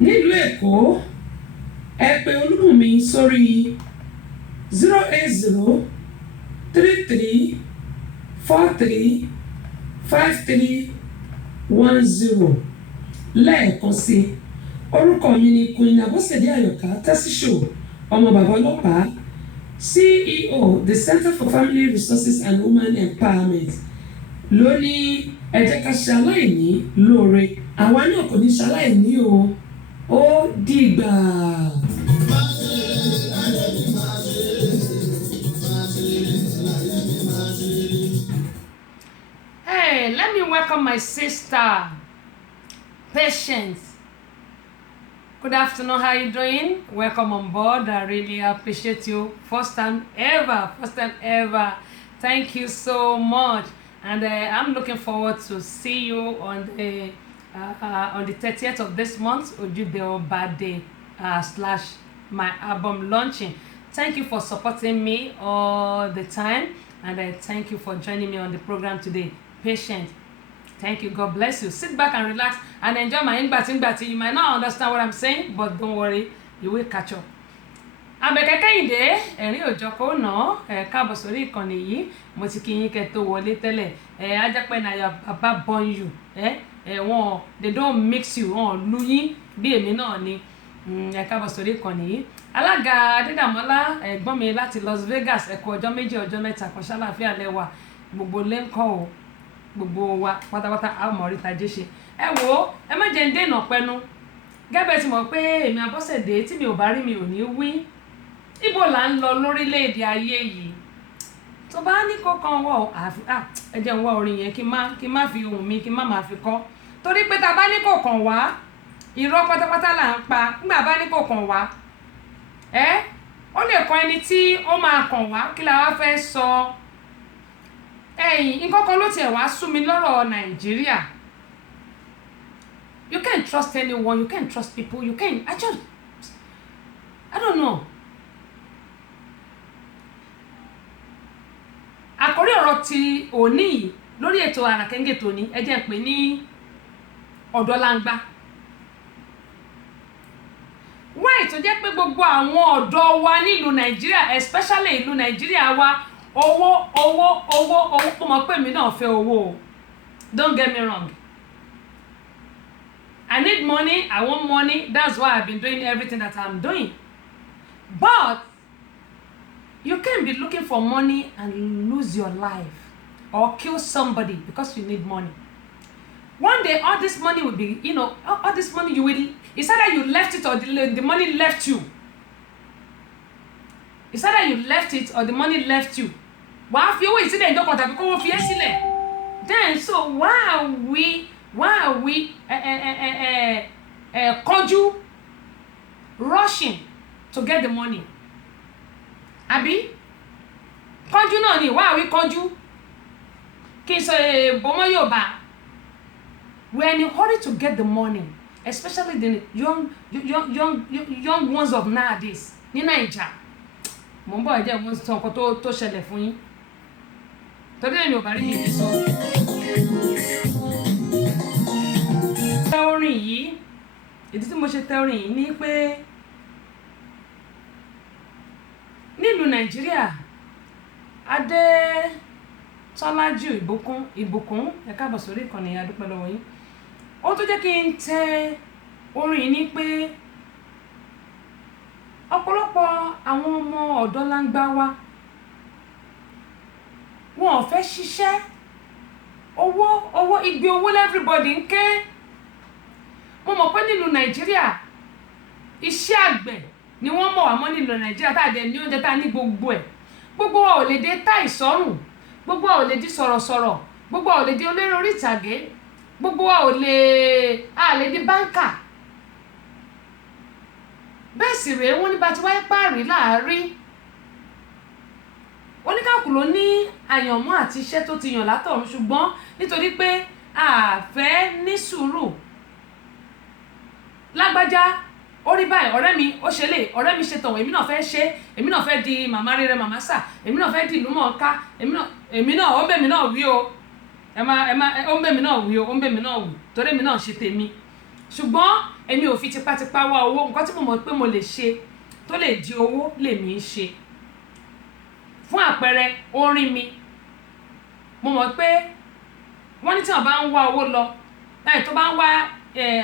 nílùú Èkó ẹ pè Olúbùnmi sórí 08033435310 lẹ́ẹ̀kan sí orúkọ mi ni Queen Abọ́sẹ̀dé Àyọ̀ká Tásíṣò ọmọ bàbá ọlọ́pàá CEO the Center for Family Resources and Women Empowerment lónìí ẹ jẹ́ ká ṣe aláìní lóore àwa náà kò ní ṣe aláìní o ó dìgbà. Hey, let me welcome my sister, Patience. Good afternoon, how are you doing? Welcome on board. I really appreciate you. First time ever. Thank you so much. And I'm looking forward to see you on the 30th of this month, Ojúde birthday / my album launching. Thank you for supporting me all the time, and thank you for joining me on the program today. Patient. Thank you. God bless you. Sit back and relax and enjoy my ngbati. You might not understand what I'm saying, but don't worry, you will catch up. Àbẹ̀kẹ́ Kẹ́hìndé ẹ̀rín òjọ̀kọ́ náà káàbọ̀ sórí ìkànnì yìí mo ti kí yín kẹ́ tó wọlé tẹ́lẹ̀ ajápẹ́ na your baba born you wọn they don't mix you wọn lu yín bí èmi náà ni káàbọ̀ sórí ìkànnì yìí. Alága Adédàmọ́lá ẹ̀gbọ́n mi láti Las Vegas ẹ̀kọ́ ọjọ́ méjì ọjọ́ mẹ́ta kan ṣàlàáfíà lẹ́wà gbogbo lẹ́ńkọ́ o gbogbo wa pátápátá àmọ́ rí tajé ṣe ẹ wò ẹ má jẹ́ ń dènà pẹ́nu gẹ́gẹ́ tí mọ̀ pé èmi Abọ́sẹ̀dé tí mi ò bá rí mi ò ní wí ibo là ń lọ lórílẹ̀‐èdè ayé yìí tó bá ní kọ̀ọ̀kan wọ̀ ẹ jẹ́ ń wá orin yẹn kí n má fi ohùn mi kí n má máa fi kọ́ torí pé tá a bá ní kọ̀ọ̀kan wá irọ́ pátápátá là ń pa nígbà bá ní kọ̀ọ̀kan wá ó lè kọ́ ẹni tí ó máa kàn wá kí la wá fẹ́ sọ nǹkan kan ló tiẹ̀ wá sú mi lọ́rọ̀ Nàìjíríà. You can't trust anyone, you can't trust people, I don't know. Àkórí ọ̀rọ̀ ti òní yìí lórí ètò Àràkẹ́ńgè tòní ẹ jẹ́ n pè ní ọ̀dọ́langba. Why tó jẹ́ pé gbogbo àwọn ọ̀dọ́ wa nílùú Nàìjíríà especially ìlú Nàìjíríà wa owó ó mọ̀ pé mi náà fẹ́ owó o. Don't get me wrong. I need money, I want money, that's why I've been doing everything that I'm doing. But you can't be looking for money and lose your life or kill somebody because you need money. One day all this money will be, all this money it's either you left it or the money left you. It's either you left it or the money left you. Wàá fi owó ìsílẹ̀ ìjọkàn tàbí kówó fi é sílẹ̀. Then so why are we kánjú rushing to get the money? Àbí kánjú náà ni why are we kánjú? Kí n sọ bọ́mọ́ Yorùbá. We are in a hurry to get the money, especially the young ones of nowadays ní Naija. Mo ń bọ̀ ẹ̀jẹ̀ mo ń sọ nǹkan tó ṣẹlẹ̀ fún yín. Torí èmi ò bá rí mi ti sọ. Tẹ orin yìí ìdí tí mo ṣe tẹ orin yìí ni pé nílùú Nàìjíríà Adétọ́lájú ìbùkún ẹ káàbọ̀ sórí ìkànnì adúpẹ́ lọ́wọ́ yín ó tó jẹ́ kí n tẹ orin yìí ni pé ọ̀pọ̀lọpọ̀ àwọn ọmọ ọ̀dọ́langba wa wọn ò fẹ́ ṣiṣẹ́ owó igbe owó everybody ń ké. Mo mọ̀ pé nílùú Nàìjíríà iṣẹ́ àgbẹ̀ ni wọ́n mọ̀ wá mọ́ nílùú Nàìjíríà tá a dẹ̀ ní oúnjẹ tá a ní gbogbo ẹ̀ gbogbo wa ò lè dé tá ìsọ́rùn gbogbo wa ò lè di sọ̀rọ̀sọ̀rọ̀ gbogbo wa ò lè di olórí orí ìtàgé gbogbo wa ò lè di báńkà. Bẹ́ẹ̀ sì rèé wọ́n ní bá ti wáyé páàrí láàárín oníkàkù ló ní àyànmọ́ àti iṣẹ́ tó ti yàn látọ̀run ṣùgbọ́n nítorí pé a fẹ́ ní sùúrù lágbájá ó rí báyìí ọ̀rẹ́ mi ó ṣe lè ọ̀rẹ́ mi ṣe tọ̀wọ̀ èmi náà fẹ́ ṣe èmi náà fẹ́ di màmá rere màmá sà èmi náà fẹ́ di ìlú mọ̀ọ́ká èmi náà ó ń bẹ̀ mí náà wí o ó ń bẹ̀ mí náà wí torí èmi náà ṣe tèmi ṣùgbọ́n èmi ò fi tipátipá wá owó. Nǹkan tí mo mọ̀ pé mo lè ṣe tó lè di owó lèmi ń ṣe. Fún àpẹẹrẹ orin mi, mo mọ̀ pé wọ́n ní tí wọ́n bá ń wá owó lọ, tó bá ń wá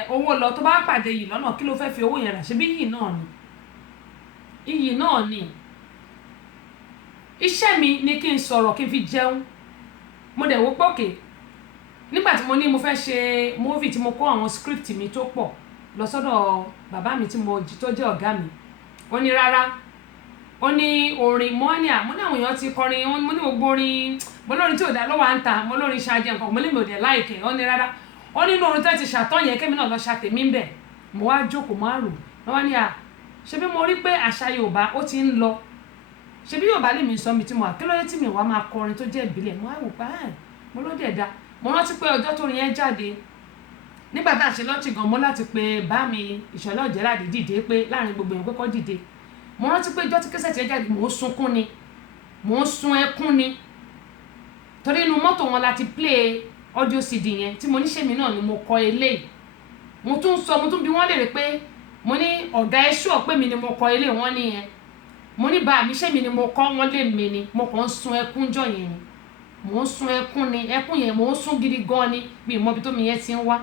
owó lọ, tó bá pàdé yìí lọ́nà, kí ló fẹ́ fi owó yẹn rà? Ṣebí iyì náà ni. Iyì náà ni. Iṣẹ́ mi ni kí n sọ̀rọ̀ kí n fi jẹun. Mo dẹ̀ wò pé òkè, nígbà tí mo ní mo fẹ́ ṣe movie tí mo kó àwọn script mi tó pọ̀ lọ sọ́dọ̀ bàbá mi tó jẹ́ ọ̀gá mi. Ó ní rárá. Ó ní orin, mo ní àwọn èèyàn ti kọrin, mo ní gbogbo orin, mo lórin tí ò dá ló wà ń ta, mo lórin ṣáájẹ nǹkan, mo lè mi ò dẹ̀ láìkẹ́. Ó ní rárá. Ó ní inú orin tó ti ṣàtọ́ yẹn kémi náà lọ ṣàtẹ̀mí ń bẹ̀. Mo wá jókòó, mo wá rò. Wọ́n wá ní ṣebí mo rí pé àṣà Yorùbá ó ti ń lọ. Ṣebí Yorùbá lèmi sọ mi tí mo wà, kí ló dé tí mi wá máa kọrin tó jẹ́ ìbílẹ̀? Mo wá wò pé mo ló dẹ̀ dá. Mo rántí pé ọjọ́ tó rin yẹn jáde, nígbà tá a ṣe lọ́ọ̀tì gan, mo láti pe bá mi Ìṣọ̀lá Ọ̀jẹ́ládé dìde pé láàrin gbogbo èèyàn pé kó dìde. Mo rántí pé ọjọ́ tí kẹ́sẹ̀ ti jáde, mò ń sunkún ni, mò ń sun ẹkún ni, torí inú mọ́tò wọn láti play audio CD yẹn tí mo ní ṣèmi náà ni mo kọ eléyìí. Mo tún bi wọ́n léèrè pé mo ní ọ̀gá ẹ ṣúọ̀ pé mi ni mo kọ eléyìí, wọ́n ní yẹn. Mo ní bá mi ṣèmi ni mo kọ, wọ́n lé mi ni, mo kàn ń sun ẹkún jọ yẹn ni, mò ń sun ẹkún ni, ẹkún yẹn mò ń sun gidi gan ni, mi ò mọ ibi tó mi yẹn ti ń wá.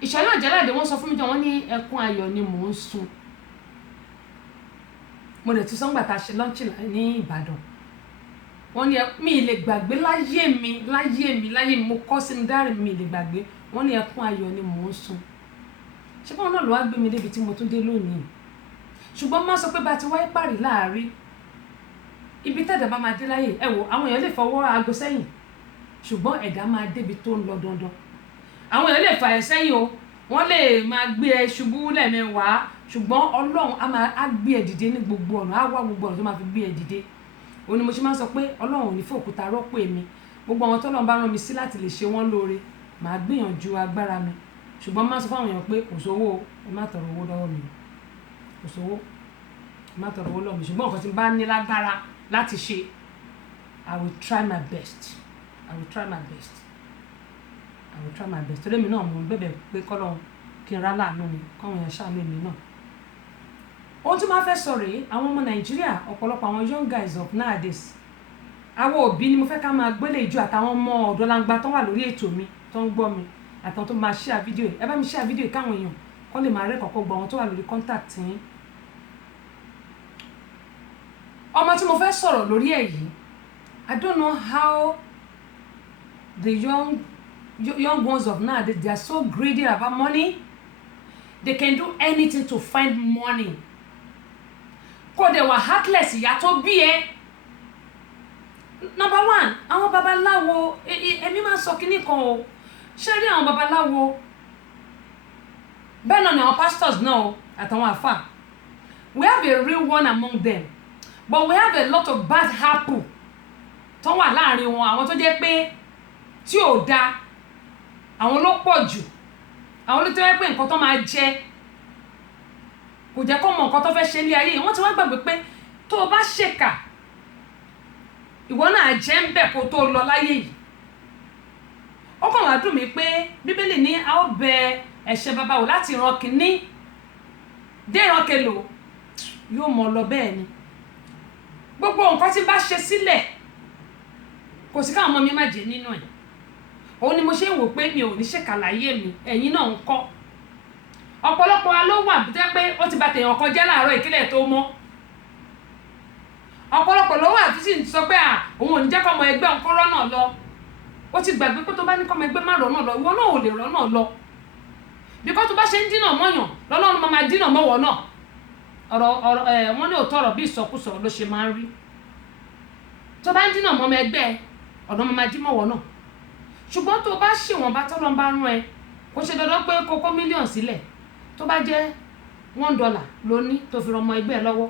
Ìṣọ̀lá Ọ̀jẹ́ládé wọ́n sọ fún mi jọ, wọ́n ní ẹkún ayọ̀ ni mò ń sun. Mo dẹ̀ tún sọ́ngbà tá a ṣe lọ́ọ̀chì ní Ìbàdàn. Wọ́n ní mi lè gbàgbé láyé mi, mo kọ́ sínú dáàrí mi lè gbàgbé. Wọ́n ní ẹkún ayọ̀ ni mò ń sun. Ṣé báwọn náà ló wá gbé mi débi tí mo tún dé lónìí? Ṣùgbọ́n má sọ pé bá ti wáyé pàrí láàárín. Ibi tẹ́ẹ̀dá bá máa dé láyé, àwọn èèyàn lè fọwọ́ aago sẹ́yìn, ṣùgbọ́n ẹ̀dá máa débi tó ń lọ dandan. Àwọn èèyàn lè fà ẹ́ sẹ́yìn o, wọ́n lè máa gbé ẹ ṣubú lẹ́ẹ̀mẹwàá, ṣùgbọ́n Ọlọ́run á gbé ẹ dìde ní gbogbo ọ̀nà, á wá gbogbo ọ̀nà tó máa fi gbé ẹ dìde. Òun ni mo ṣe máa ń sọ pé Ọlọ́run ò ní fòkúta rọ́pò èmi. Gbogbo àwọn tọ́lọ́run bá rán mi sí láti lè ṣe wọ́n lóore, màá gbìyànjú agbára mi. Ṣùgbọ́n má sọ fáwọn èèyàn pé kò sówó, ẹ má tọrọ owó lọ́wọ́ mi. Kò sówó, ẹ má tọrọ owó lọ́wọ́ mi. Ṣùgbọ́n nǹkan tí n bá ní lágbára láti ṣe, I will try my best. Torí mi náà mo ń bẹ̀bẹ̀ pé kọ́lọ́run kí n rá láàánú mi, káwọn èèyàn ṣàánú mi náà. Ohun tí máa fẹ́ sọ rèé, àwọn ọmọ Nàìjíríà, ọ̀pọ̀lọpọ̀ àwọn young guys of nowadays, àwọn òbí ni mo fẹ́ ká máa gbélé ìjọ àtàwọn ọmọ ọ̀dọ́langba tó wà lórí ètò mi, tó ń gbọ́ mi, àtàwọn tó máa share fídíò yìí. Ẹ bá mi share fídíò yìí káwọn èèyàn kó lè máa rẹ́kọ̀ọ́kọ́ gbọ́ àwọn tó wà lórí contact yín. Ọmọ tí mo fẹ́ sọ̀rọ̀ lórí ẹ̀ yìí, I don't know how the young ones of nowadays, they are so greedy about money. They can do anything to find money. Kò dẹ̀ wà heartless ìyá tó bí ẹ. Number one, àwọn babaláwo, èmi máa sọ kíní kan o. Ṣé rí àwọn babaláwo? Bẹ́ẹ̀ náà ni àwọn pastors náà o, àtàwọn àfà. We have a real one among them, but we have a lot of bad apple tó wà láàrin wọn, àwọn tó jẹ́ pé tí ò da, àwọn ló pọ̀ jù. Àwọn ló tó jẹ́ pé nǹkan tó máa jẹ kò jẹ́ kó mọ nǹkan tó fẹ́ ṣe ní ayé. Wọ́n ti wá gbàgbé pé tó o bá ṣèkà, ìwọ náà jẹ́ ń bẹ̀ kó tó lọ láyé yìí. Ó kàn wá dùn mí pé Bíbélì ní a ó bẹ ẹ̀ṣẹ̀ baba wò láti ìran kìíní dé ìran kẹlò, yóò mọ lọ bẹ́ẹ̀ ni. Gbogbo nǹkan tí bá ṣe sílẹ̀ kò sí káwọn ọmọ mi má jẹ nínú ẹ̀. Òun ni mo ṣe ń wò pé mi ò ní ṣèkà láyé mi, ẹ̀yin náà ń kọ́. Ọ̀pọ̀lọpọ̀ wa ló wà jẹ́ pé ó ti bà tèèyàn kan jẹ́ láàárọ̀ ìkílẹ̀ tó mọ́. Ọ̀pọ̀lọpọ̀ ló wà tí sì ń sọ pé òun ò ní jẹ́ kọ́mọ ẹgbẹ́ òun kó rọ́nà lọ. Ó ti gbàgbé pé tó bá ní kọ́mọ ẹgbẹ́ má rọ́nà lọ, ìwọ náà ò lè rọ́nà lọ. Bíkọ́ tó bá ṣe ń dínà mọ́yàn, lọ́lọ́run máa dínà mọ́wọ́ náà. Wọ́n ní òótọ́ ọ̀rọ̀ bí ìsọkúsọ ló ṣe máa ń rí. Tó bá ń dínà mọ́ ọmọ ẹgbẹ́ ọ̀nà máa dí mọ́wọ́ náà. Ṣùgbọ́n tó bá ṣèwọ̀n bá tọ́lọ́ bá rán ẹ, kò ṣe dandan pé kókó mílíọ̀nù sílẹ̀. Tó bá jẹ́ $1 ló ní tó fi rọmọ ẹgbẹ́ lọ́wọ́,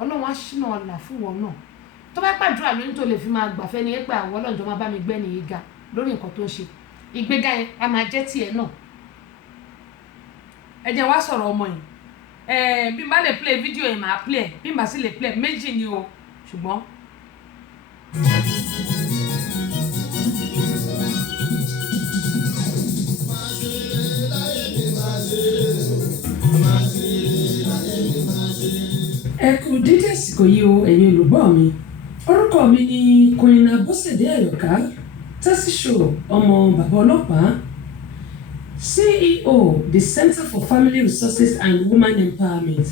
Ọlọ́run á ṣínà ọ̀là fún wọn náà. Tó bá pàdúrà lóní tó lè fi máa gbàfẹ́ ní pé àwọn Ọlọ́run máa bá mi gbẹ́ nìyí ga lórí nǹkan tó ń ṣe. Ìgbéga yẹn a máa jẹ́ tiẹ̀ náà. Ẹ jẹ́ wá sọ̀rọ̀ ọmọ yìí. Bí n bá lè play fídíò yẹn máa play, bí n bá sì lè play méjì ni o, ṣùgbọ́n. Ẹ kú dédé àsìkò yìí o ẹ̀yin olùgbọ́ mi. Orúkọ mi ni Queen Abọ́sẹ̀dé Àyọ̀ká Tẹ́síṣò ọmọ bàbá ọlọ́pàá, CEO the Center for Family Resources and Women Empowerment.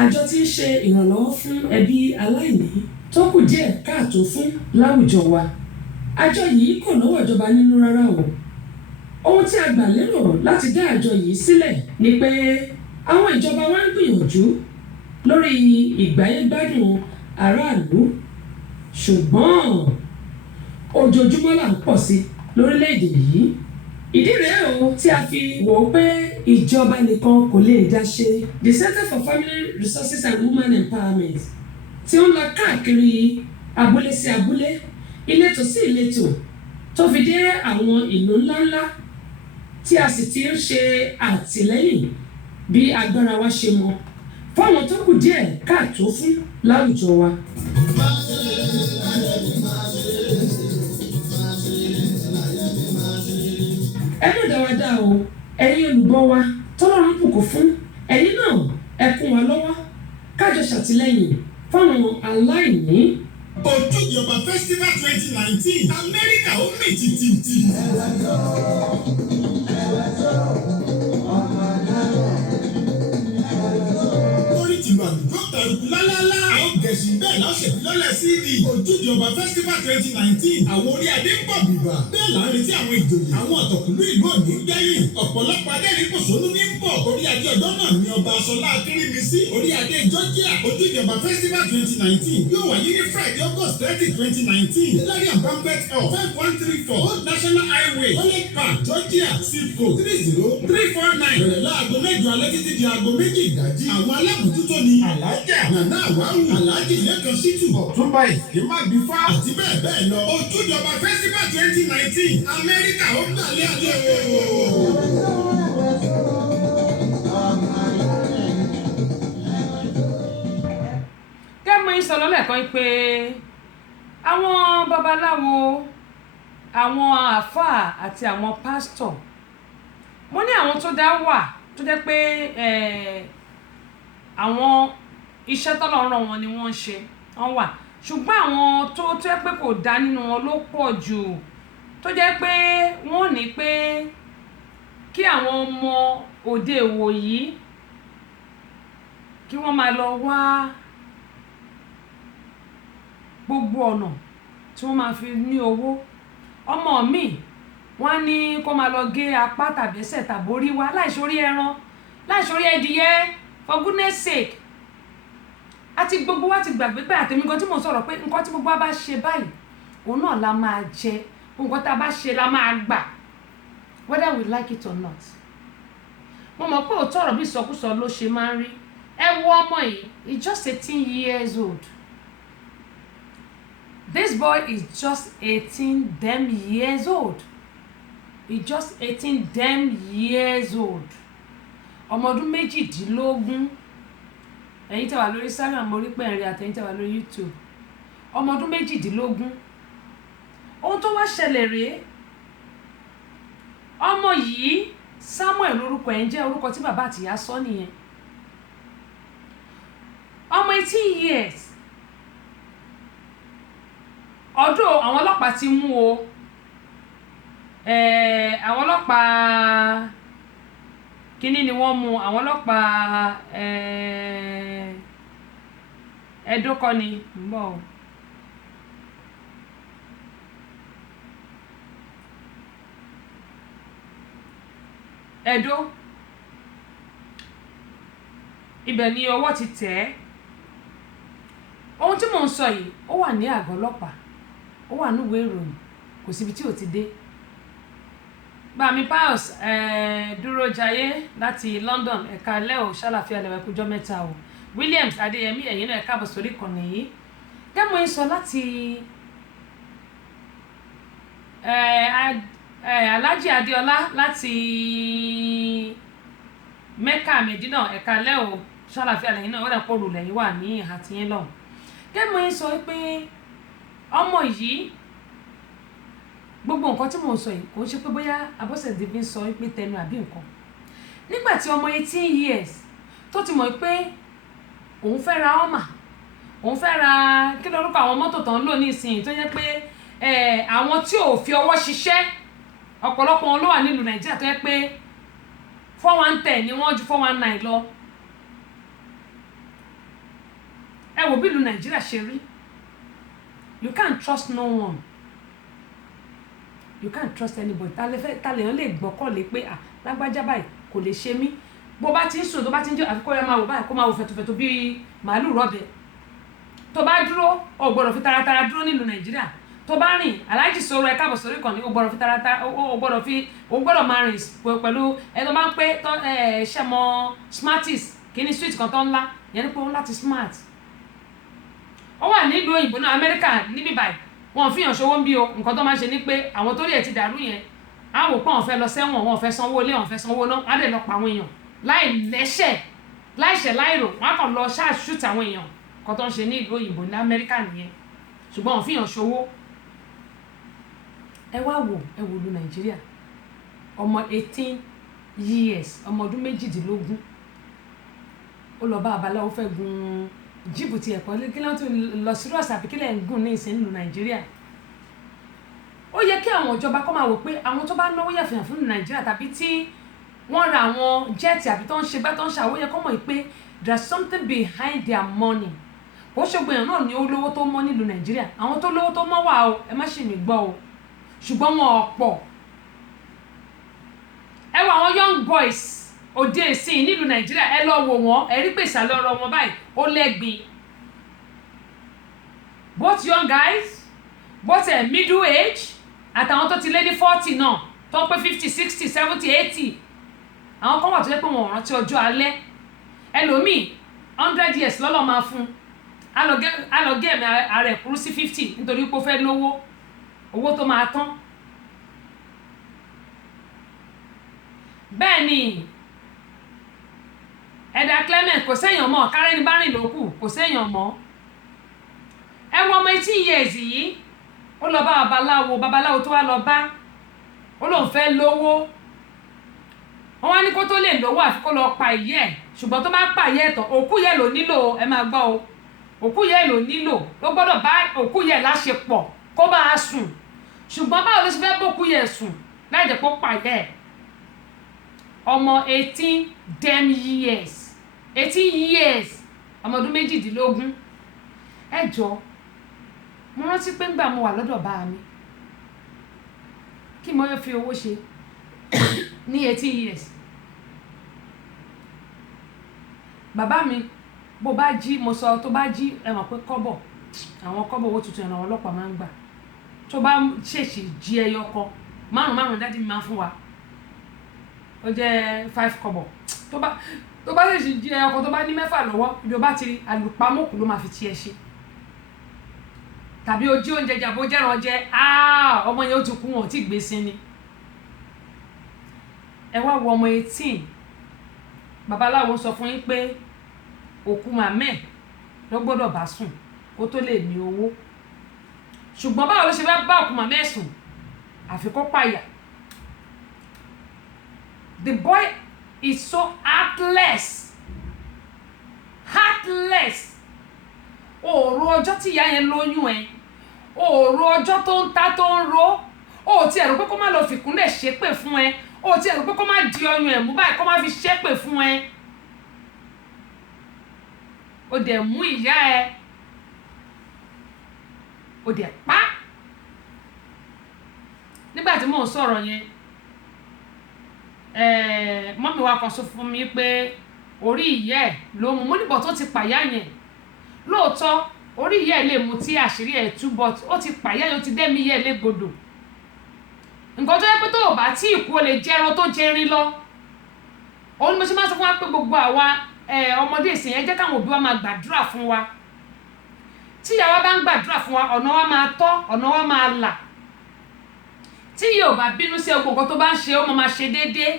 Àjọ tí ń ṣe ìrànlọ́wọ́ fún ẹbí aláìní tó kù díẹ̀ káàtó fún láwùjọ wa. Àjọ yìí kò lọ́wọ́ ìjọba nínú rárá o. Ohun tí a gbà lérò láti dá àjọ yìí sílẹ̀ ni pé àwọn ìjọba wa ń gbìyànjú lórí ìgbáyégbádùn aráàlú, ṣùgbọ́n ojoojúmọ́ là ń pọ̀ sí lórílẹ̀‐èdè yìí. Ìdí rèé o tí a fi wò ó pé ìjọba nìkan kò lè dá ṣe. The Center for Family Resources and Women Empowerment tí ó ń lọ káàkiri abúlé sí abúlé, ìletò sí ìletò tó fi dé àwọn ìlú ńláńlá tí a sì ti ń ṣe àtìlẹ́yìn bí agbára wa ṣe mọ fáwọn tó kù díẹ̀ káàtó fún láwùjọ wa. Ẹ má dá wa dá o, ẹ̀yin olùgbọ́ wa tọ́lọ́run bùkún fún, ẹ̀yin náà ẹ kún wa lọ́wọ́ kájọ ṣàtìlẹ́yìn fáwọn aláìní. Ojúde-Ọba Festival 2019 Amẹ́ríkà ó mì tìtìtì. Orí tìlú àdúgbò tàrùkù lálálá. Àwọn gẹ̀ẹ́sì bẹ́ẹ̀ láṣẹ lọ́lẹ̀ CD. Ojúde-Ọba Festival 2019 àwọn orí adé ń bọ̀ bìbà. Bẹ́ẹ̀ là ń retí àwọn ìjòyè. Àwọn ọ̀tọ̀kùlú ìlú òní ń gbẹ́yìn. Ọ̀pọ̀lọpọ̀ adẹ́rìn kòsónú ní ń bọ̀. Orí adé ọjọ́ náà ni ọba Aṣọlá Akérèmísí. Orí adé Georgia. Ojúde-Ọba Festival 2019 yóò wáyé ní Friday August 30, 2019. Larry and Banquet Hall 5134 Old National Highway College Park Georgia zip code 30349. Bẹ̀rẹ̀ láago mẹ́jọ alẹ́ títí di aago méjì ìdájí. Àwọn alábòójútó ni Alájà Nana Àwáwù, Aláàjì Lẹ́kan Ṣítù, Ọ̀túnba Ìmágbífá àti bẹ́ẹ̀ bẹ́ẹ̀ lọ. Ojúde-Ọba Festival 2019 Amẹ́ríkà ó gbàlẹ́ àjọ kẹ́mọ̀ ń sọ lọ́lẹ́kan pé àwọn babaláwo, àwọn àáfàá àti àwọn pásítọ̀, mo ní àwọn tó dá wà tó jẹ́ pé àwọn iṣẹ́ tọ́lọ́run wọn ni wọ́n ń ṣe wọ́n wà, ṣùgbọ́n àwọn tó jẹ́ pé kò dá nínú wọn ló pọ̀ jù, tó jẹ́ pé wọ́n ní pé kí àwọn ọmọ òde ìwòyí kí wọ́n máa lọ wá gbogbo ọ̀nà tí wọ́n máa fi ní owó. Ọmọ mi wọ́n ní kó máa lọ gé apá tàbí ẹsẹ̀ tàbí orí wa láìsórí ẹran, láìsórí ẹdìyẹ, for goodness sake. Àti gbogbo wa ti gbàgbé pé àtẹ̀mí gan tí mò ń sọ̀rọ̀ pé nǹkan tí gbogbo wa bá ṣe báyìí òun náà la máa jẹ, nǹkan tá a bá ṣe la máa gbà, whether we like it or not. Mo mọ̀ pé òótọ́ ọ̀rọ̀ bí ìsọkúsọ ló ṣe máa ń rí. Ẹ wo ọmọ yìí, he's just 18 years old. This boy is just 18 damn years old. He's just 18 damn years old. Ọmọ ọdún méjìdínlógún. Ẹ̀yin tẹ́ wà lórí Instagram mo rí pé ẹ̀rí àtẹ̀yin tẹ́ wà lórí YouTube. Ọmọ ọdún méjìdínlógún. Ohun tó wá ṣẹlẹ̀ rèé. Ọmọ yìí Samuel lórúkọ ẹ̀ ń jẹ́ orúkọ tí bàbá àtìyá sọ nìyẹn. Ọmọ 18 years. Ọdún àwọn ọlọ́pàá ti mú o. Àwọn ọlọ́pàá kíní ni wọ́n mú, àwọn ọlọ́pàá Ẹdó kọ́ ni ń bọ̀ o. Ẹdó ibẹ̀ ni ọwọ́ ti tẹ̀ ẹ́. Ohun tí mò ń sọ yìí ó wà ní àgọ́ ọlọ́pàá, ó wà níwèé ìròyìn, kò síbi tí ò ti dé. Bàmí Pius Dúrójayé láti London, ẹ̀ka lẹ́ọ̀ ṣàlàfíà lẹ́wọ̀ ẹ̀kújọ́ mẹ́ta o. Williams Adéyẹmí ẹ̀yìn náà ẹ̀ka àbọ̀ sórí ìkànnì yìí. Kẹ́mọ̀ ń sọ láti Alhaji Adéọlá láti Mecca Medina, ẹ̀ka lẹ́ọ̀ ṣàlàfíà lẹ́yìn náà ó dà pọ̀ rù lẹ́yìn wà ní àtìyẹn lọ́hùn. Kẹ́mọ̀ ń sọ pé ọmọ yìí gbogbo nǹkan tí mò ń sọ yìí kò ń ṣe pé bóyá Abọ́sẹ̀dé fi ń sọ pé tẹnu àbí nǹkan. Nígbà tí ọmọ 18 years tó ti mọ̀ pé òun fẹ́ ra Hummer, òun fẹ́ ra kí lórúkọ àwọn mọ́tò tó ń lò ní ìsìn tó yẹ pé àwọn tí ò fi ọwọ́ ṣiṣẹ́ ọ̀pọ̀lọpọ̀ wọn ló wà nílùú Nàìjíríà tó yẹ pé 410 ni wọ́n ju 419 lọ. Ẹ wò bí ìlú Nàìjíríà ṣe rí. You can't trust no one. You can't trust anybody. Ta lèèyàn lè gbọ́kànlé pé lágbájá báyìí kò lè ṣe mí. Bó bá ti ń sùn tó bá ti ń jẹ́ àfikún ẹ máa wò báyìí kó máa wò fẹ̀tùfẹ̀tù bíi màálù rọ́bẹ̀. Tó bá dúró o gbọ́dọ̀ fi taratara dúró nílùú Nàìjíríà. Tó bá rìn aláàjì sọ̀rọ̀ ẹ káàbọ̀ sórí ìkànnì o gbọ́dọ̀ fi taratara o gbọ́dọ̀ máa rìn pẹ̀lú ẹni tó máa ń pé ṣẹ́mọ smarties kí ni sweet kan tó ńlá yẹn ni pé ó láti smart. Ó wà nílùú òyìnbó náà Amẹ́ríkà níbí báyìí wọn fi hàn ṣòwò ń bí o nǹkan tó máa ṣe ni pé àwọn tó rí ẹ̀ ti dàrú yẹn á wò pé àwọn fẹ́ lọ sẹ́wọ̀n wọn fẹ́ sanwó ilé wọn fẹ́ sanwó náà á dẹ̀ lọ pa àwọn èèyàn láìṣẹ̀ láìrò wọn á kàn lọ shoot àwọn èèyàn kan tó ń ṣe ní ìlú òyìnbó ní Amẹ́ríkà nìyẹn ṣùgbọ́n wọn fi hàn ṣòwò. Ẹ wá wò lu Nàìjíríà ọmọ 18 years ọmọ ọdún 18 ó lọ bá babaláwo fẹ́ gun jíìpù ti ẹ̀kọ́ kí ló tún lọ sí rọ́ọ̀sì àbí kí lẹ̀ ń gùn ní ìsìn nílùú Nàìjíríà. Ó yẹ kí àwọn ìjọba kọ́ máa wò pé àwọn tó bá náwó yàfihàn fún Nàìjíríà tàbí tí wọ́n ra àwọn jẹ́ẹ̀tì àbí tó ń ṣe bá tó ń ṣàwó yẹ kọ́ mọ̀ pé there's something behind their money. Bó ṣe gbìyànjú náà ní olówó tó mọ́ nílùú Nàìjíríà àwọn tó lówó tó mọ́ wà o ẹ má ṣì mí gbọ́ o ṣùgbọ́n wọn ọ̀pọ̀. Ẹ wo àwọn young boys òde ìsìn nílùú Nàìjíríà ẹ lọ wò wọ́n ẹ rí pé ìsàlẹ̀ ọ̀rọ̀ wọn báyìí ó lẹ́gbin. Both young guys both middle age àtàwọn tó ti lé ní 40 náà tó pé 50 60 70 80 àwọn kan wà tó jẹ́ pé wọn ò rántí ọjọ́ alẹ́. Ẹlòmíì 100 years lọ́lọ́ máa fún alọ́gẹ́ ẹ̀mí ara ẹ̀ kúrú sí 50 nítorí pé ó fẹ́ lówó owó tó máa tán. Bẹ́ẹ̀ ni Ẹ̀dà Clement kò séèyàn mọ́ kárẹ́ni bá rìn lókù kò séèyàn mọ́. Ẹ wo ọmọ 18 years yìí ó lọ bá babaláwo tó wá lọ bá ó lóun fẹ́ lówó wọ́n wá ní kó tó lè lówó àfi kó lọ pa ìyẹ́ ẹ̀ ṣùgbọ́n tó bá pa ìyẹ́ ẹ̀ tán òkú yẹ̀ ló nílò ẹ máa gbọ́ o òkú yẹ̀ ló nílò ló gbọ́dọ̀ bá òkú yẹ̀ láṣepọ̀ kó bá a sùn ṣùgbọ́n báwo ló ṣe fẹ́ bókú yẹ̀ sùn láì jẹ́ kó pa ìyẹ́ ẹ̀. Ọmọ 18 damn years 18 years ọmọ ọdún 18. Ẹ jọ mo rántí pé ńgbà mo wà lọ́dọ̀ bá mi kí mo yẹ fi owó ṣe ní 18 years. Bàbá mi bó bá jí mo sọ tó bá jí ẹ mọ̀ pé kọ́bọ̀ àwọn kọ́bọ̀ owó tuntun ẹ̀rọ ọlọ́pàá máa ń gbà tó bá ṣèṣì jí ẹyọ kan márùn dádì mi máa ń fún wa ó jẹ́ 5 kọ́bọ̀ tó bá ṣèṣì jí ẹyọ kan tó bá ní 6 lọ́wọ́ ibi ó bá ti rí àlùpàmọ́kù ló máa fi tiẹ̀ ṣe tàbí ojú oúnjẹ jàbó jẹ́ran jẹ́ ọmọ yẹn ó ti kú wọn ò tí gbé sí ni. Ẹ wá wo ọmọ 18 babaláwo sọ fún yín pé òkú màmẹ́ ló gbọ́dọ̀ bá sùn kó tó lè ní owó ṣùgbọ́n báwo ló ṣe fẹ́ bá òkú màmẹ́ sùn àfi kó pààyà. The boy is so heartless òòrùn ọjọ́ tí ìyá yẹn lóyún ẹ òòrùn ọjọ́ tó ń ta tó ń ro ó ti ẹ̀rù pé kó má lọ fìkúnlẹ̀ ṣépè fún ẹ ó ti ẹ̀rù pé kó má di ọyún ẹ̀ mú báyìí kó má fi ṣépè fún ẹ ó dẹ̀ mú ìyá ẹ ó dẹ̀ pa nígbà tí mò ń sọ̀rọ̀ yẹn mọ́mí wa kan sọ fún mi pé orí ìyá ẹ̀ ló mú mo níbọ̀ tó ti pàyà yẹn lóòótọ́ orí ìyá ẹ̀ lè mú tí àṣírí ẹ̀ túbọ̀ ó ti pàyà yẹn ó ti dẹ́mi ìyá ẹ̀ légbodò nǹkan tó yẹ pé tó o bá tí ìkú o lè jẹ ẹran tó jẹrin lọ òun ni mo ṣe máa sọ fún wa pé gbogbo àwa ọmọdé ìsìn yẹn jẹ́ káwọn òbí wa máa gbàdúrà fún wa tí ìyá wa bá ń gbàdúrà fún wa ọ̀nà wa máa tọ́ ọ̀nà wa máa là tí ìyá ò bá bínú sí ọgbọ̀n nǹkan tó bá ń ṣe ó máa ṣe déédéé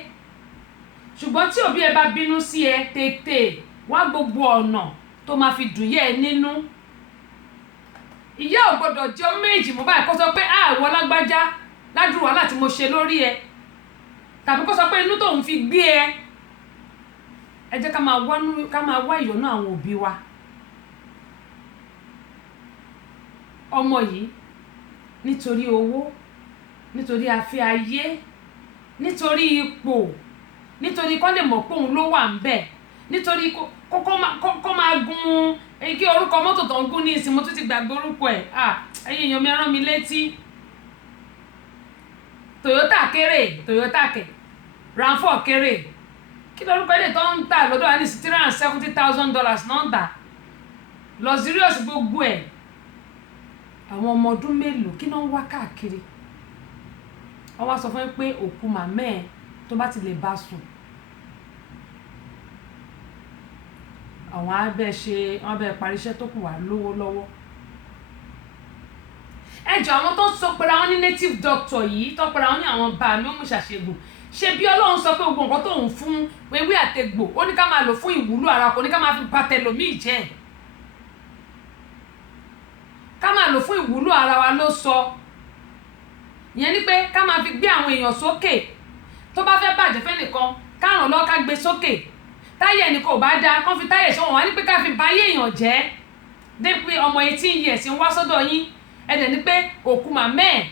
ṣùgbọ́n tí òbí ẹ bá bínú sí ẹ tètè wá gbogbo ọ̀nà tó máa fi dùn yẹ ẹ nínú ìyá ò gbọdọ̀ jẹ́ ọmọ méjì mú báyìí kó sọ pé àwọ̀ lágbájá ládùúrú wàhálà tí mo ṣe lórí ẹ tàbí kó sọ pé inú tóun fi gbé ẹ jẹ́ ká máa wá ìyọ́nú àwọn òbí wa ọmọ yìí nítorí owó, nítorí afẹ́ ayé, nítorí ipò, nítorí kó lè mọ̀ pé òun ló wà ń bẹ̀, nítorí kó máa gun kí orúkọ mọ́tò tó ń gún ní ìsìn mo tún ti gbàgbé orúkọ ẹ̀ ẹ̀yin èèyàn mi rán mi létí Toyota kéré, Toyota kẹ̀ RAV4 kéré, kí lórúkọ ilé tó ń tà lọ́dọ̀ wa ní $370,000 náà ń tà luxurious gbogbo ẹ̀. Àwọn ọmọ ọdún mélòó kí náà ń wá káàkiri, wọ́n wá sọ fún mi pé òkú màmá ẹ̀ tó bá ti lè bá sùn àwọn abẹ́ parí iṣẹ́ tó kù wá lówó lọ́wọ́. Ẹjọ́ àwọn tó ń sọ pé àwọn ní native doctor yìí tó pé àwọn ní àwọn bá mi ó mú ṣàṣègùn, ṣe bí Ọlọ́run sọ pé gbogbo nǹkan tó ń fún ewé àtegbò ó ní ká máa lò fún ìwúlò ara, kò ní ká máa fi bà tẹlòmíì jẹ́, ká máa lò fún ìwúlò ara wa ló sọ. Ìyẹn ni pé ká máa fi gbé àwọn èèyàn sókè, tó bá fẹ́ bàjẹ́ fẹ́ nìkan ká ràn lọ́ ká gbé sókè, táyé ẹnì kò bá dáa kán fi táyé ṣọ́ wọn wá ní pé ká fi báyé èèyàn jẹ́ dé pé ọmọ 18 years ń wá sọ́dọ̀ yín ẹ̀dẹ̀ ni pé òkú màmá ẹ̀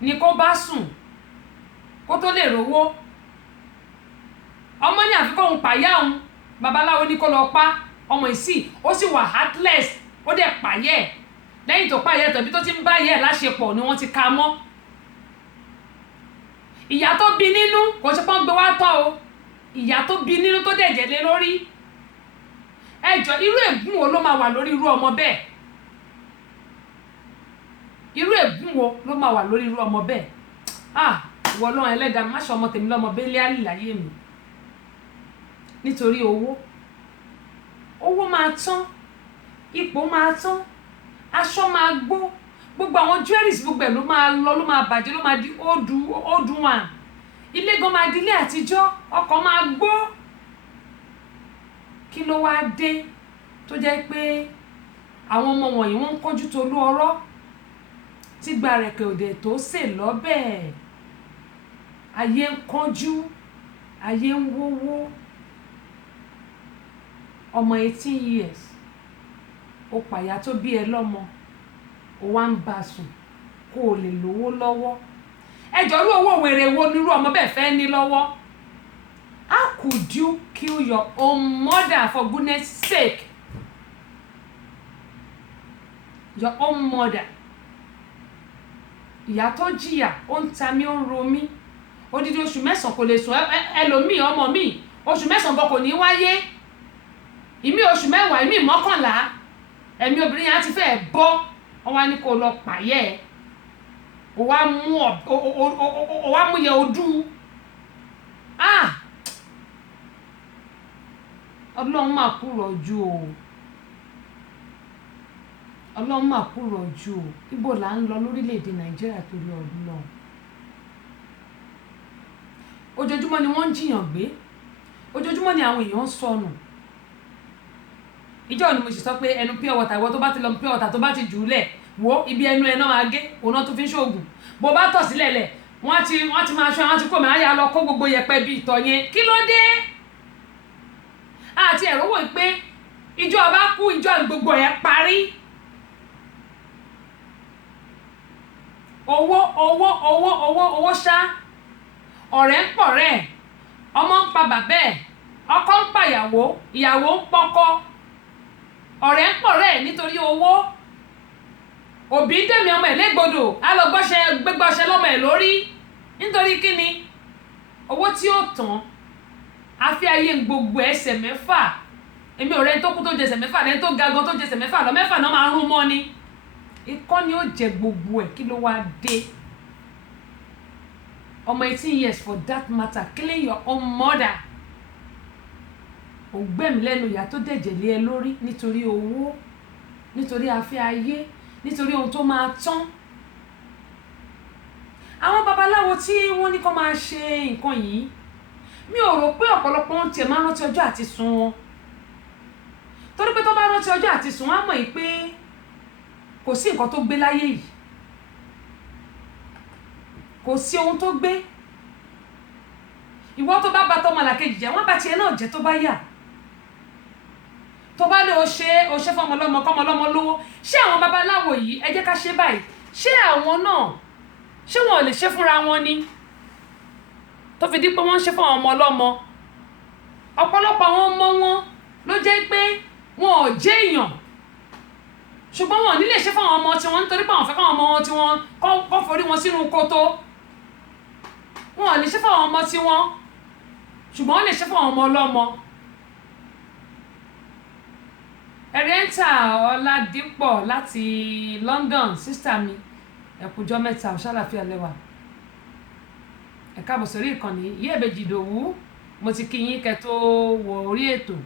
ni kó bá sùn kó tó lè rówó. Ọmọ ní àfikún òun pàyà òun, babaláwo ní kó lọ pa ọmọ ìsì, ó sì wà heartless, ó dẹ̀ pàyẹ́ lẹ́yìn tó pàyẹ́ tọ̀bí tó ti ń báyẹ̀ láṣepọ̀ ni wọ́n ti ka mọ́. Ìyá tó bí nínú kò ṣe pọ́n gbé wá tọ́ o, ìyá tó bí nínú tó dẹ̀jẹ̀ lé lórí. Ẹjọ́ irú ègún wo ló máa wà lórí irú ọmọ bẹ́ẹ̀? Irú ègún wo ló máa wà lórí irú ọmọ bẹ́ẹ̀? Ìwọ Ọlọ́run ẹlẹ́dàá má ṣe ọmọ tèmi lọ́mọ bẹ́lẹ́ àlì láyé mi. Nítorí owó máa tán, ipò máa tán, aṣọ máa gbó, gbogbo àwọn jewelries gbogbo ẹ̀ ló máa lọ, ló máa bàjẹ́, ló máa di old one. Ilé gan máa di ilé àtijọ́, ọkọ̀ máa gbó. Kí ló wá dé tó jẹ́ pé àwọn ọmọ wọ̀nyí wọ́n ń kánjú tolú ọrọ́ tí gba rẹ̀kẹ̀ òdè tó sè lọ́bẹ̀. Ayé ń kánjú, ayé ń wówó. Ọmọ 18 years ó pàyà tó bí ẹ lọ́mọ, ó wá ń bá sùn kó o lè lówó lọ́wọ́. Ẹjọ́ irú owó wèrè wo nírú ọmọ bẹ́ẹ̀ fẹ́ ní lọ́wọ́? How could you kill your own mother for goodness sake? Your own mother. Ìyá tó jìyà ó ń ta mí ó ń ro mí, odidi oṣù 9 kò lè sùn. Ẹlòmíì ọmọ mi oṣù 9 gan kò ní wáyé, ìmí oṣù 10, ìmí 11. Ẹ̀mí obìnrin yẹn á ti fẹ́ bọ́, wọ́n wá ní kó lọ pàyẹ́ ẹ̀, ó wá mú yẹ ojú. Ọlọ́run máa kú rọ̀jú o, Ọlọ́run máa kú rọ̀jú o. Ibo là ń lọ lórílẹ̀‐èdè Nàìjíríà torí ọdún náà? Ojoojúmọ́ ni wọ́n ń jiyàn gbé, ojoojúmọ́ ni àwọn èèyàn ń sọnù. Ìjọ́ ni mo sì sọ pé ẹnu pure water, ìwọ tó bá ti lọ pure water tó bá ti jù ú lẹ̀ wo ibi ẹnu ẹ náà máa gé, òun náà tó fi ń ṣoògùn. Bó bá tọ̀ sílẹ̀ lẹ̀ wọ́n ti máa ṣọ́, wọ́n ti kó mi àyà lọ kó gbogbo yẹpẹ bí ìtọ̀ yẹn. Kí ló dé? Àti ẹ̀rọ wò pé ìjọ bá kú ìjọ gbogbo ẹ̀ parí. Owó ṣá, ọ̀rẹ́ ń pọ̀ rẹ̀, ọmọ ń pa bàbá ẹ̀, ọkọ ń pa ìyàwó, ìyàwó ń pọkọ, ọ̀rẹ́ ń pọ̀ rẹ̀ nítorí owó. Òbí ń dèmi ọmọ ẹ̀ légbodò, á lọ gbégbọ́ṣẹ lọ́mọ ẹ̀ lórí nítorí kíni? Owó tí ó tán. Àfi ayé gbogbo ẹsẹ̀ 6. Èmi ò rẹ́ tó kú tó jẹsẹ̀ 6, rẹ́ tó ga gan tó jẹsẹ̀ 6 lọ, 6 náà máa rún mọ́ ni. Ikọ́ ni ó jẹ gbogbo ẹ̀. Kí ló wá dé? Ọmọ 18 years for that matter, killing your own mother. Ò gbẹ̀mí lẹ́nu ìyá tó dẹ̀jẹ̀ lé ẹ lórí nítorí owó, nítorí afẹ́ ayé, nítorí ohun tó máa tán. Àwọn babaláwo tí wọ́n ní kó máa ṣe nǹkan yìí, mi ò rò pé ọ̀pọ̀lọpọ̀ wọn tiẹ̀ máa rántí ọjọ́ àti sùn wọn. Torí pé tó bá rántí ọjọ́ àti sùn wọn á mọ̀ yìí pé kò sí nǹkan tó gbé láyé yìí, kò sí ohun tó gbé. Ìwọ tó bá tọmọ làkejì jẹ́, wọ́n bá tiẹ̀ náà jẹ́ tó bá yà. tó bá lè o ṣe fún ọmọ ọlọ́mọ kọ́mọ ọlọ́mọ lówó ṣé àwọn babaláwo yìí ẹ jẹ́ ká ṣe báyìí ṣé àwọn náà ṣé wọn ò lè ṣe fúnra wọn ni tó fi di pé wọ́n ń ṣe fún àwọn ọmọ ọlọ́mọ ọ̀pọ̀lọpọ̀ àwọn ọmọ wọn ló jẹ́ pé wọn ò jẹ́ èèyàn ṣùgbọ́n wọn ò ní lè ṣe fún àwọn ọmọ tiwọn nítorí pé àwọn fẹ́ káwọn ọmọ tiwọn kọ́ forí wọn sínú kòtò wọn ò lè ṣe fún àwọn ọmọ tiwọn ṣùgbọ́n wọ́n lè ṣe fún àwọn ọmọ ọlọ́mọ. Ẹ̀rẹ́ńtà Ọládípọ̀ láti London sísítà mi ẹ̀kújọ́ mẹ́ta ọ̀ṣálàfíà lẹ́wà ẹ káàbọ̀ sórí ìkànnì Ìyábẹ̀jì Ìdòwú mo ti kí yín kẹ́ tó wọ orí ètò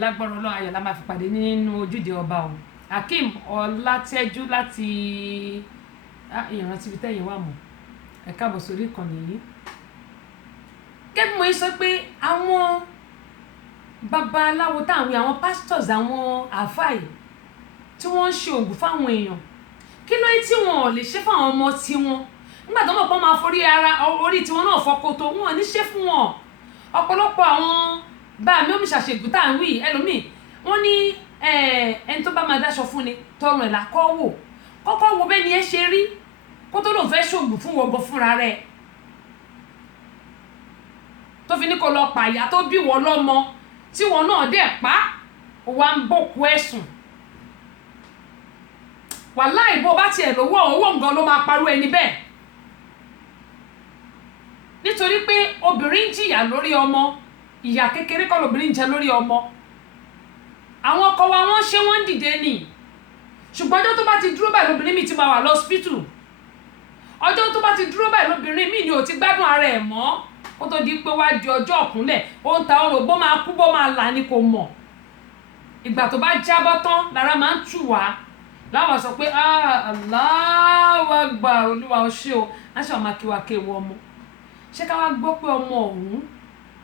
lágbára Ọlọ́run ayọ̀ la máa fi pàdé nínú ojúde ọba o Akeem Ọlátẹ́jú láti ìrántí ibi tẹ́yìn wà mọ́ ẹ káàbọ̀ sórí ìkànnì yìí gẹ́gẹ́ bí mo sọ pé àwọn babaláwo táwọn àwọn pastors àwọn àfáì tí wọ́n ń ṣe òògùn fáwọn èèyàn kí ló tí wọn ò lè ṣe fáwọn ọmọ tiwọn nígbà tó mọ̀ pé wọ́n máa forí ara orí tiwọn náà fọkoto wọn ò ní ṣe fún wọn ọ̀pọ̀lọpọ̀ àwọn bá mi ò mi ṣàṣègùn tá à ń wí ẹlòmíì wọ́n ní ẹni tó bá máa dáṣọ fún ni tọrùn ẹ̀ là kọ́kọ́ wo bẹ́ẹ̀ ni ẹ ṣe rí kó tó lòun fẹ́ ṣòògùn fún wọgbọ fúnra rẹ̀ tó fi ní kó lọ pàyà tó bí wọ́n lọ́mọ tí wọn náà dẹ̀ pa ó wá ń bòkú ẹ̀sùn wàláì bó bá tiẹ̀ lówó owó nǹkan ló máa parú ẹni bẹ́ẹ̀ nítorí pé obìnrin ń jìyà lórí ọmọ ìyà kékeré kọ́ lóbìnrin ń jẹ lórí ọmọ àwọn ọkọ wa wọ́n ṣe wọ́n ń dìde nì ṣùgbọ́n ọjọ́ tó bá ti dúró báyìí lóbìnrin mi ti máa wà lọ́sípítù ọjọ́ tó bá ti dúró báyìí lóbìnrin mi ni ò ti gbádùn ara ẹ̀ mọ́ ó tó di pé wá di ọjọ́ ọ̀kúnlẹ̀ ó ń ta ọ̀rọ̀ bó máa kú bó máa là ní kò mọ̀ ìgbà tó bá jábọ́ tán lára máa ń tù wá láwọn sọ pé Allahu Akbar olúwa ó ṣe o láṣẹ ọmọ akéwàkéwọ ọmọ ṣé ká wá gbọ́ pé ọmọ ọ̀hún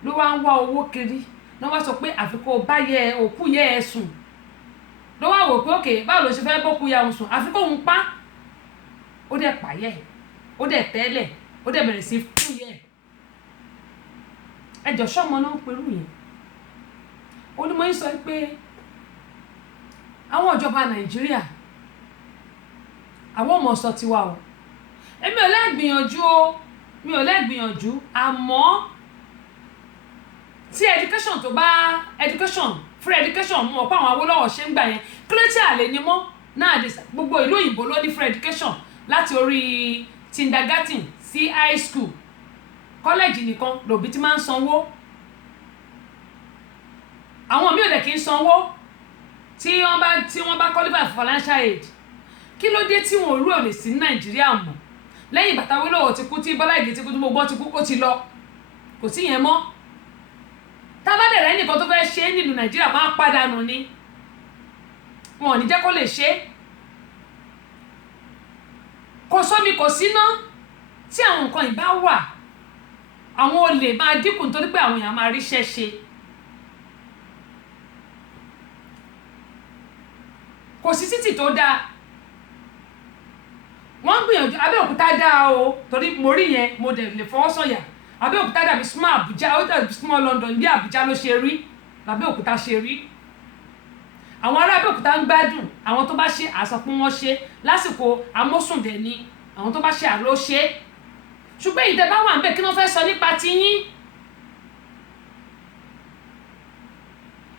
ló wá ń wá owó kiri ló wá sọ pé àfikún bá yẹ òkú yẹ ẹ sùn ló wá wò pé òkè báwo ló ṣe fẹ́ bókú ya òun sùn àfikún òun pa ó dẹ̀ pààyẹ̀ ó dẹ̀ tẹ́lẹ̀ ó dẹ̀ bẹ̀rẹ̀ sí fún yẹ ẹjọ sọmọ náà ń perú yẹn onímọ̀ yìí sọ pé àwọn ìjọba Nàìjíríà àwọn ọmọ sọ tiwa o èmi ò lẹ́gbìyànjú o mi ò lẹ́gbìyànjú àmọ́ tí education tó bá free education mú ọ̀pọ̀ àwọn Awólọ́wọ̀ ṣe ń gbà yẹn kí ló tí a lè ní mọ́ náà gbogbo ìlú òyìnbó ló ní free education láti orí kindergarten sí high school kọ́lẹ́jì nìkan lòbí tí máa ń sanwó àwọn míì ò dẹ̀ kí ń sanwó tí wọ́n bá qualify for financial aid kí ló dé tí wọn ò rú òlè sí Nàìjíríà mọ́ lẹ́yìn bàtà Awólọ́wọ̀ ti kú tí Bọ́lá Ìgè ti kú tí gbogbo ti kú ó ti lọ kò sí yẹn mọ́ tábàdẹ̀ rẹ̀ nìkan tó fẹ́ ṣe é nílùú Nàìjíríà máa pàdánù ni wọn ò ní jẹ́ kó lè ṣe é kò sómi kò síná tí àwọn nǹkan ìbá wà àwọn olè máa dínkù nítorí pé àwọn èèyàn máa ríṣẹ́ ṣe kò sí títì tó dáa wọ́n ń gbìyànjú Abẹ́òkúta dáa o torí mo rí yẹn mo dẹ̀ lè fọwọ́ sọ̀yà Abẹ́òkúta dàbí small Abuja ó dàbí small London bí Abuja ló ṣe rí l'Abẹ́òkúta ṣe rí àwọn ará Abẹ́òkúta ń gbádùn àwọn tó bá ṣe àsọpọ̀ wọn ṣe lásìkò amósùndẹ̀ ni àwọn tó bá ṣe àlọ́ ṣe ṣùgbọ́n ìdẹ́bá wà ń bẹ̀ kí wọ́n fẹ́ sọ nípa tiyín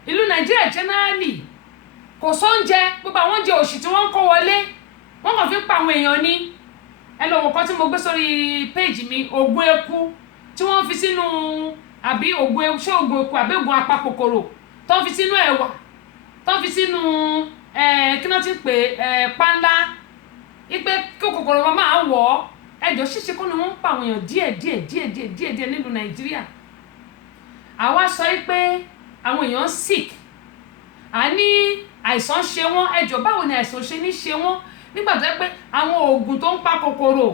ìlú Nàìjíríà generally kò sóúnjẹ gbogbo àwọn oúnjẹ òṣì tí wọ́n ń kó wọlé wọ́n kàn fi ń pa àwọn èèyàn ní ẹ lọ wò kan tí mo gbé sórí péèjì mi ògùn eku tí wọ́n fi sínú àbí ògùn eku ṣé ògùn eku àbí ògùn apakòkòrò tó ń fi sínú ẹ̀wà tó ń fi sínú kí wọ́n ti pè pánlá ipe kí kòkòrò wọn máa wọ̀ ọ́ ẹjọ́ ṣíṣe kọ́ ni wọ́n ń pa àwọn èèyàn díẹ̀ nílùú Nàìjíríà àwa sọ pé àwọn èèyàn sick a ní àìsàn ṣe wọ́n ẹjọ́ báwo ni àìsàn ṣe ní ṣe wọ́n nígbà tó yẹ pé àwọn oògùn tó ń pa kòkòrò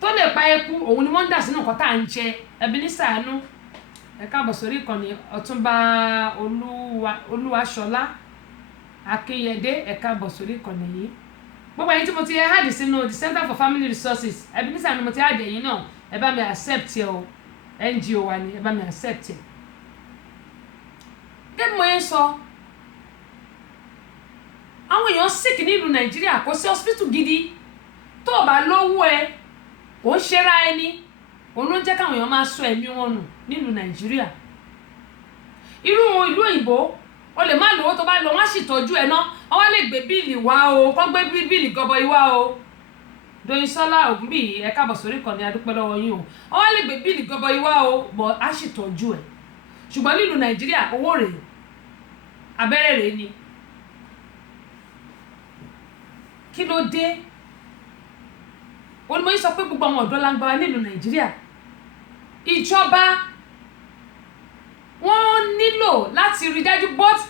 tó lè pa eku òun ni wọ́n ń dà sínú nǹkan tá à ń jẹ ẹbí ní sàánú ẹ káàbọ̀ sórí ìkànnì Ọ̀túnba Olúwaṣọlá Akínyẹdé ẹ káàbọ̀ sórí ìkànnì yìí gbogbo ẹ̀yin tí mo ti hàdì sínú the Center for Family Resources ẹbí ní sàánú mo ti hàdì ẹ̀yin náà ẹ bá mi accept ẹ o NGO wa ni ẹ bá mi accept ẹ gẹ́gẹ́ mo yẹn sọ àwọn èèyàn sick nílùú Nàìjíríà kò sí hospital gidi tó o bá lówó ẹ ò ń ṣera ẹni òun ló ń jẹ́ káwọn èèyàn máa sọ ẹ̀mí wọn nù nílùú Nàìjíríà irú ìlú òyìnbó o lè má lówó tó bá lọ wọ́n á sì tọ́jú ẹ ná wọ́n wá lè gbé bíìlì wá o kọ́ gbé bíìlì gọbọi wá o Doyinsola Ogunbiyi ẹ káàbọ̀ sórí ìkànnì adúpẹ́ lọ́wọ́ yín o wọ́n wá lè gbé bíìlì gọbọi wá o bọ̀ á sì tọ́jú ẹ ṣùgbọ́n nílùú Nàìjíríà owó rèé abẹ́rẹ́ rèé ni kí ló dé olùmọ̀yí sọ pé gbogbo àwọn ọ̀dọ́ lágbára nílùú Nàìjíríà ìjọba wọ́n nílò láti rí dájú both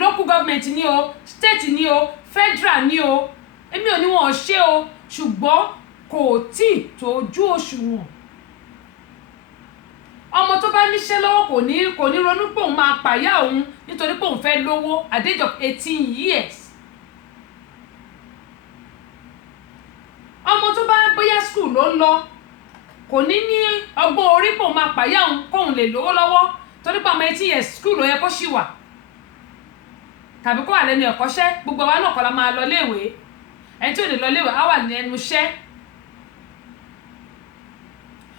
local government ni o state ni o federal ni o èmi ò ní wọn ò ṣe o ṣùgbọ́n kò tí ì tójú òṣùwọ̀n ọmọ tó bá níṣẹ́ lọ́wọ́ kò ní ronú pé òun máa pàyà òun nítorí pé òun fẹ́ lówó at the age of 18 years ọmọ tó bá bóyá school ló ń lọ kò ní ọgbọ́n orí pé òun máa pàyà òun kóun lè lówó lọ́wọ́ torí pé ọmọ 18 years school ló yẹ kó ṣì wà tàbí kó wà lẹ́nu ẹ̀kọ́ṣẹ́ gbogbo wa náà kọ́ la máa lọ léèwé ẹni tí ò lè lọ léèwé á wà ní ẹnu iṣẹ́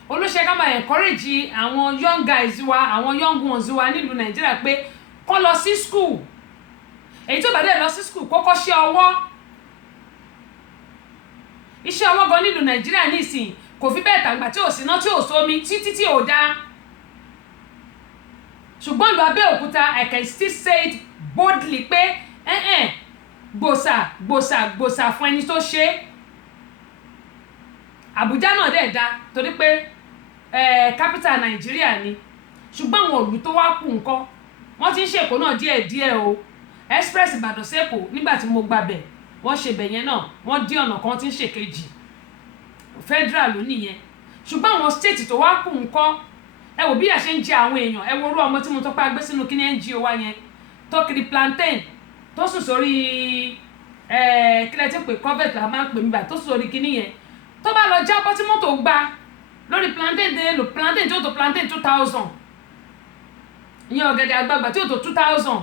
olóṣèlú ká máa encourage àwọn young guys wa àwọn young ones wa nílùú Nàìjíríà pé kó lọ sí school èyí tó bá dẹ̀ lọ sí school kó kọ́ṣẹ́ ọwọ́ iṣẹ́ ọwọ́ gan nílùú Nàìjíríà nísìnyí kò fi bẹ́ẹ̀ tàgbà tí ò síná tí ò sómi títí tí ò dáa ṣùgbọ́n ìlú Abẹ́òkúta I can still say it boldly pé gbòsà fún ẹni tó ṣe Àbújá náà dẹ̀ da torí pé capital Nàìjíríà ni ṣùgbọ́n àwọn òlù tó wá kù nǹkan wọ́n ti ń ṣèkó náà díẹ̀díẹ̀ o express Ìbàdàn sẹ́kọ̀ nígbà tí mo gbàbẹ̀ wọ́n ṣe bẹ̀yẹn náà wọ́n dí ọ̀nà kan tí ń ṣèkejì federal ló nìyẹn ṣùgbọ́n àwọn state tó wá kù nǹkan ẹ wò bí a ṣe ń jẹ àwọn èèyàn ẹ wo orú ọmọ tí mo tọ́pá gbé sínú kíní NGO wa yẹn tó kiri plantain tó sùn sórí kílẹ̀ tí pé covet la máa ń pè mí bá tó sùn sórí kíní yẹn tó bá lọ jábọ́ tí mọ́tò gbá lórí plantain dé lò plantain tí ó tó plantain 2000 ìyẹn ọ̀gẹ̀dẹ̀ àgbagbà tí ó tó 2000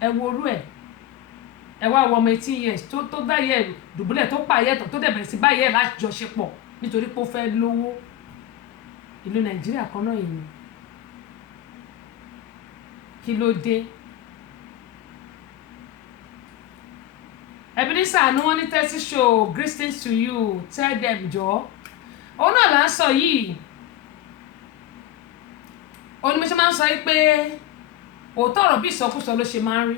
ẹ wo orú ẹ wá wọ ọmọ 18 years tó dáyẹ dùbúlẹ̀ tó pààyẹ tó dẹ̀ bẹ̀rẹ̀ sí báyẹ̀ lájọṣepọ̀ nítorí pé ó fẹ́ lówó ìlú Nàìjíríà kan náà yìí kí ló dé Ebenezer ni wọ́n ní tẹ́sí show greetings to you tell them jọ òun náà là ń sọ yìí òun ni mo ṣe máa ń sọ yìí pé òótọ́ ọ̀rọ̀ bí ìsọkúsọ ló ṣe máa ń rí